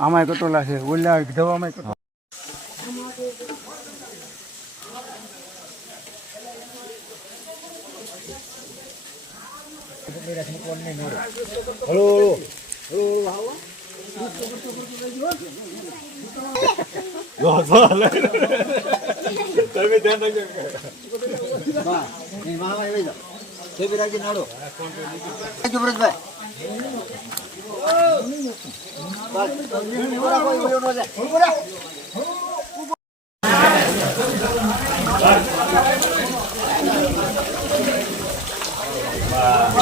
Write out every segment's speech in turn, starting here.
આમાં કટોલા છે ઓલા ધવામાં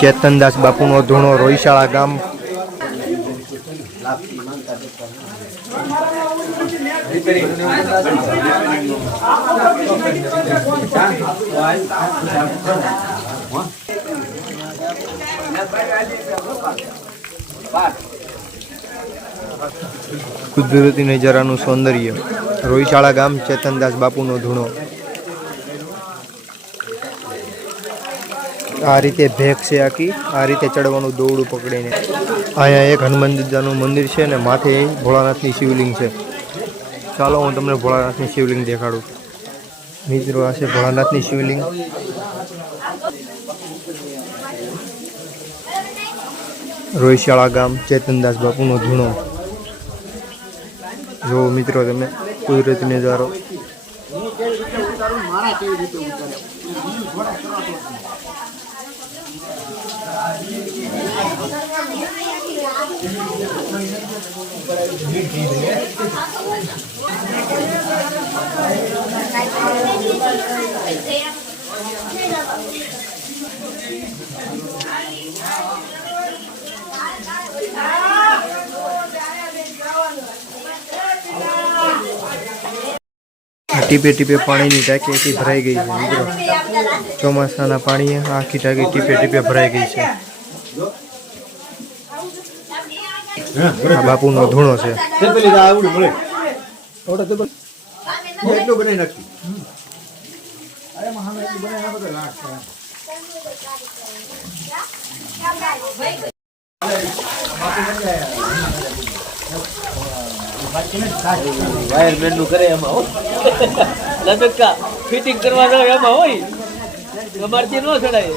ચેતનદાસ બાપુનો ધૂણો રોઈશાળા ગામ. કુદરતી નજારાનું સૌંદર્ય. રોઈશાળા ગામ, ચેતનદાસ બાપુનો ધૂણો. આ રીતે ભેખ છે આખી, આ રીતે ચડવાનું દોરડું પકડીને. અહીંયા એક હનુમાન દાદાનું મંદિર છે ને માથે ભોળાનાથની શિવલિંગ છે. ચાલો હું તમને ભોળાનાથની શિવલિંગ દેખાડું. મિત્રો આ છે ભોળાનાથની શિવલિંગ. રોઈશાળા ગામ, ચેતનદાસ બાપુનો ધૂણો. જો મિત્રો તમે કુદરતી નજારો. ટીપે ટીપે પાણીની ટાંકી આખી ભરાઈ ગઈ છે મિત્રો. ચોમાસાના પાણી આખી ટાંકી ટીપે ટીપે ભરાઈ ગઈ છે. આ બાપુનો ધૂણો છે. વાયરમેન નું કરે એમાં લટકા ફિટિંગ કરવા જાય એમાં હોય અમારથી ન ચડાય.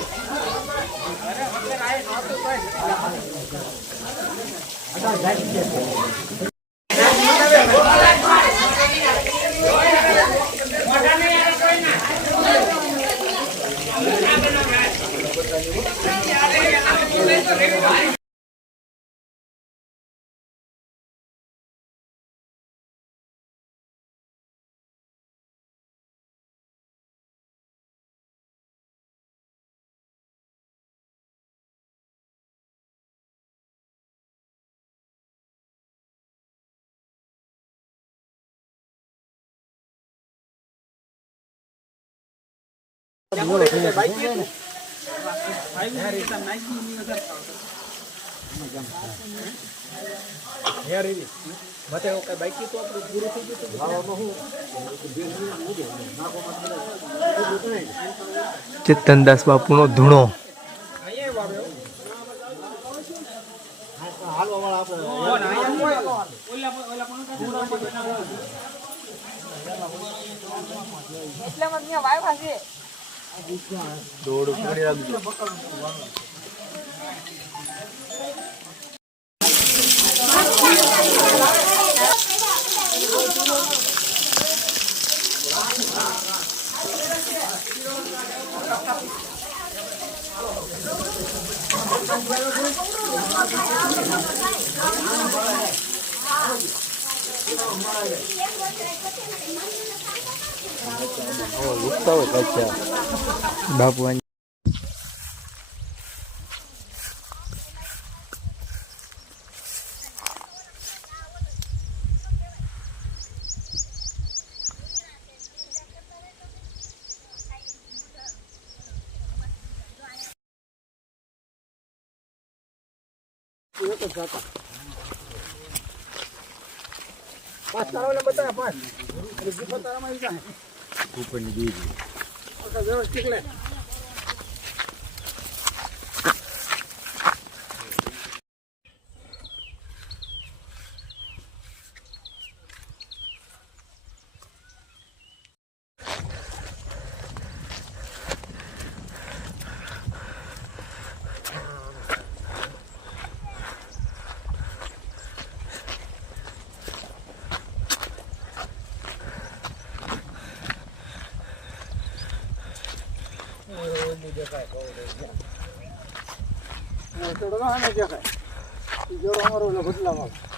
ચેતનદાસ બાપુનો ધૂણો. દોડ પકડી રાખજો. બાપુ પાંચ તારાઓને બતાવ્યા પાંચ એટલે ગુફા તારામાં આવી જાય ઉપરની બીજી વ્યવસ્થિત લે દેખાય જોડો અમારો બદલાવ